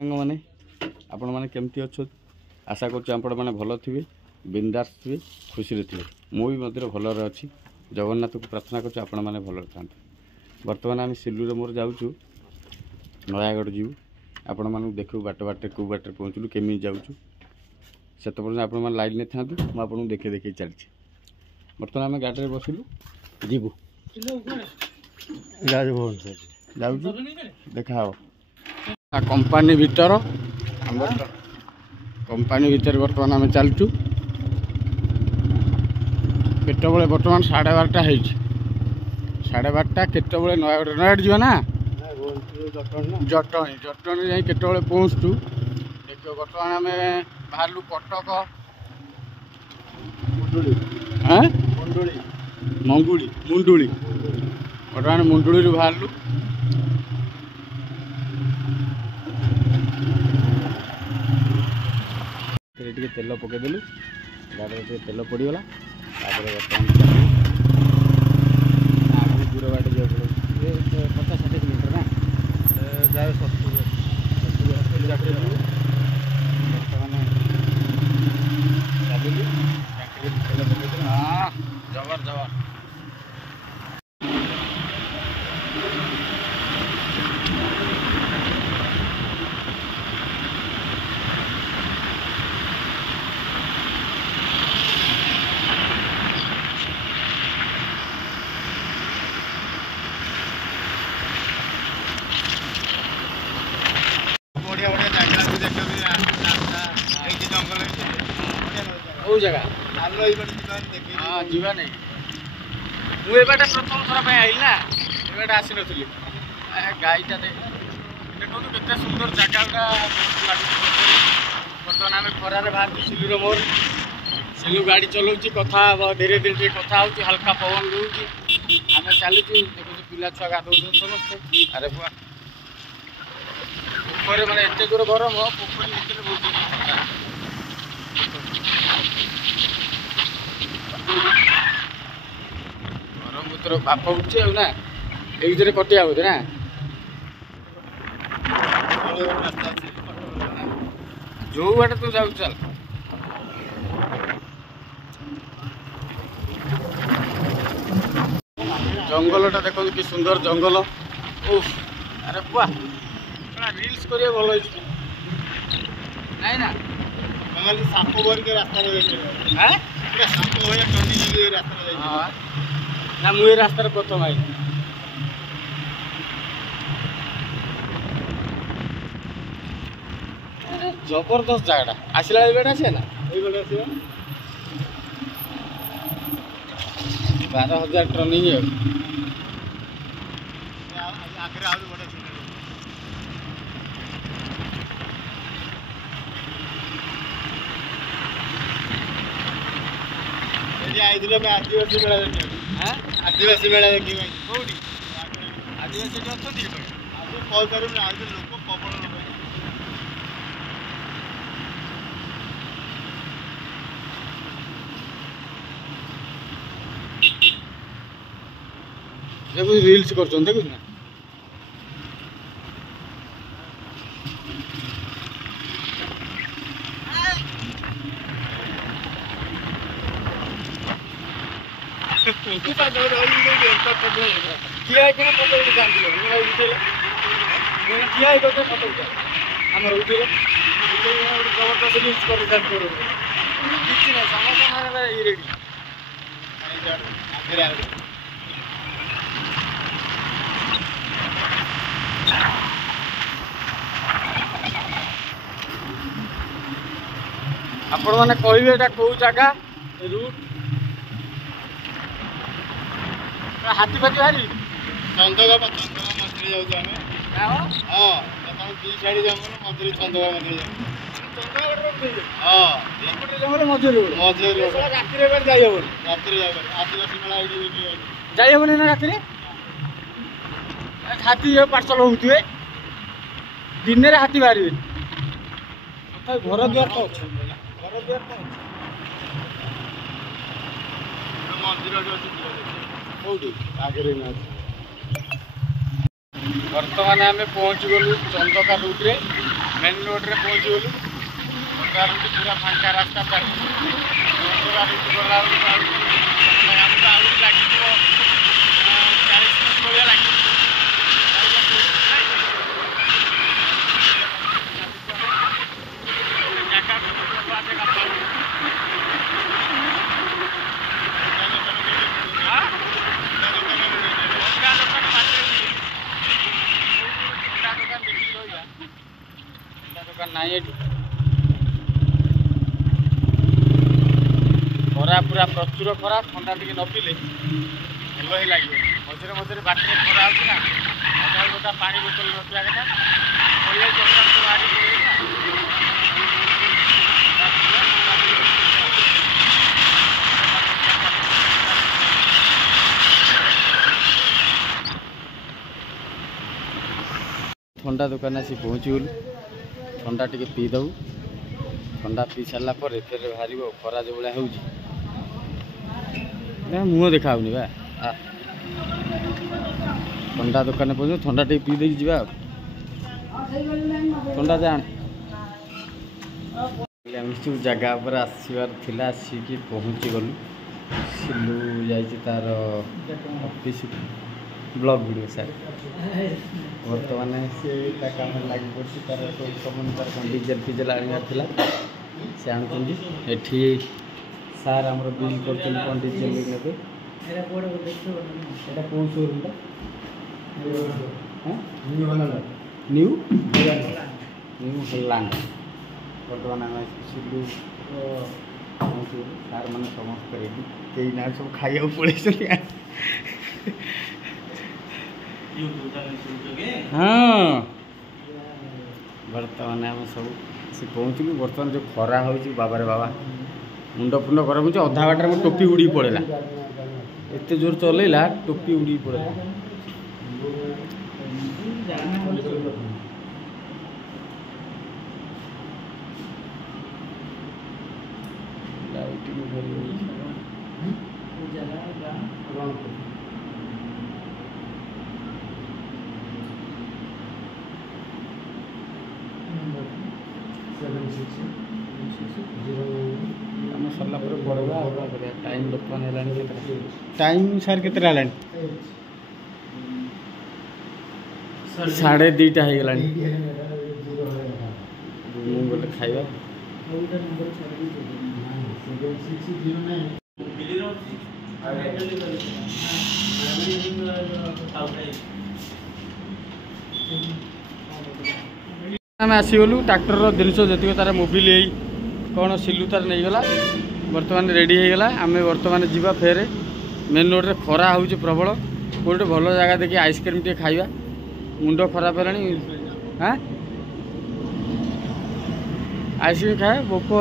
मैंने आपण मैंने केमती अच्छे आशा कर भल थे बिंदास थे खुशी थे मुझे मध्य भलरे अच्छी जगन्नाथ को प्रार्थना कर मैंने भल था। बर्तमान आम सिल्लूर मोर जाऊँ नयागढ़ जीव आपण मानक देखू बाट बाटे कौ बाटे पहुँचलु केमी जाऊँ से आप लाइन में था मुझे देखे देखे चलती। बर्तमान आम गाड़ी में बसिलु जीवु जाऊँ देखा कंपानी भीतर कंपानी भीतर बर्तमान आम चलचु केतबले बर्तमान 12:30 है 12:30 केतबले नयागढ़ जीवा ना जटणी जटणी जाए केतबले पहुँचु देख बर्तमान आम बाहर कटक हाँ मंगुड़ी मुंडुली बर्तमान मुंडुली बाहर तेल पकईदेलु गाड़ी तेल पड़गला बर्तमान दूर बाट जा 50-60 किलोमीटर ना जाए 70 बर्तमान चलिए तेल पकईदेलु हाँ जबर जबर जगह हाँ जीवा नहीं मुझे प्रथम थर आई ना ये आसी नी गाईटा देखो केते सुंदर जगह बर्तमान आम खरार बाहर सिल्लूर मोर सिल्लू गाड़ी चलाऊँ कथा धीरे धीरे कथा हो हल्का पवन रोचे आम चलु देखो पिला छुआ गाधो समस्ते अरे बुआ ऊपर मैंने एत दूर गरम पोखरी भितर बहुत ब्रह्मपुत्र बाप उठे ना ये कटिया बोधे ना जो बाट तू जाऊ चल जंगलटा देखो कि सुंदर जंगल उफ अरे बुआ रील्स करिया भल ना साप बोल के रास्ता साप रास्ता ना मुझे रास्तार प्रथम आई जबरदस्त जगह आसला बेटा से ना 12,000 टर्निंग है आदिवासी मेला देखिए आदिवासी मेला देखिए कौटी आदिवासी अच्छा कल कर लोक प्रबल लोग रील्स कर देखुच ना आपण मैंने कहे कौ जगह रूट हाथी फाथी बाहरी चंदगा मंदिर जाऊँ हाँ दी साइड जंगल मंदिर चंदगा मंदिर हाँ जंगल मझे रात जाइबनी ना रात हाथी पार्सल होते दिन में हाथी बाहर घर द्वार तो अच्छे घर द्वार तो मंदिर आगे बर्तमान आम पहुँच गलु चंदका रूट्रे मेन रोड रे पहुँचीगलु पूरा फांका रास्ता पर गला लगे 40 मिनट भाया लगे खरा पूरा प्रचुर खरा ठंडा टे न पीले भल ही लगे मझे मझे बाट खरा होगा गोटा पानी बोतल रखा कथा ठंडा दुकान आसी पहुँचीगलु ठंडा टे पीदे ठंडा पी सारा फिर बाहर खरा जो भाया हो मुँह देखा बा ठंडा दुकान पहुँच ठंडा टे पी दे जा ठंडा जान सब जगह पर आसबार थिला आसिकी पहुँची गलु सिलू जार ऑफिस ब्लॉग वीडियो सार बर्तमान से काम लगी पड़ी तार सब डीजेल फिजेल आनार से आणुँच सार आम बिल कर डीजेल ने कौन शोरूम न्यू हल्लांड बर्तमान आम सिलू सार मैंने समस्त रेडी कई ना सब खाया पड़े हाँ बर्तमान आम सब से पहुँचलु बर्तमान जो खरा हो बाबा रे बाबा मुंड फुंड गरम हो अधा बाटर में टोपी उड़ी पड़ेगा एत जोर चलैला टोपी उड़ी पड़ेगा सरला पड़ेगा टाइम बर्तमान है टाइम सार के 2:30 हो गला गले खाइबा आम आसीगलु ट्रैक्टर जिनस जी तार मोबिल कौन सिलू तार नहीं गला बर्तमान रेडी हो गला आम बर्तमान जीवा फेर मेन रोड रे खरा हो प्रबल गोटे भल जगह देखिए आइसक्रीम टे खाइबा मुंड खराब है हाँ आइसक्रीम खाए भोक है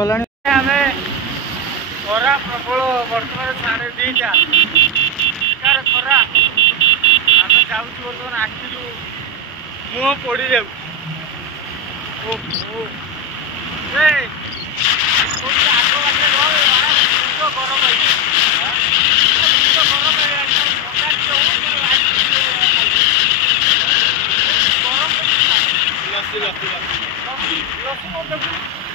खरा प्रबल बर्तमान 2:30 खरा आम जाऊँ बर्तमान आखिलु मुँह पड़ जाऊ गरम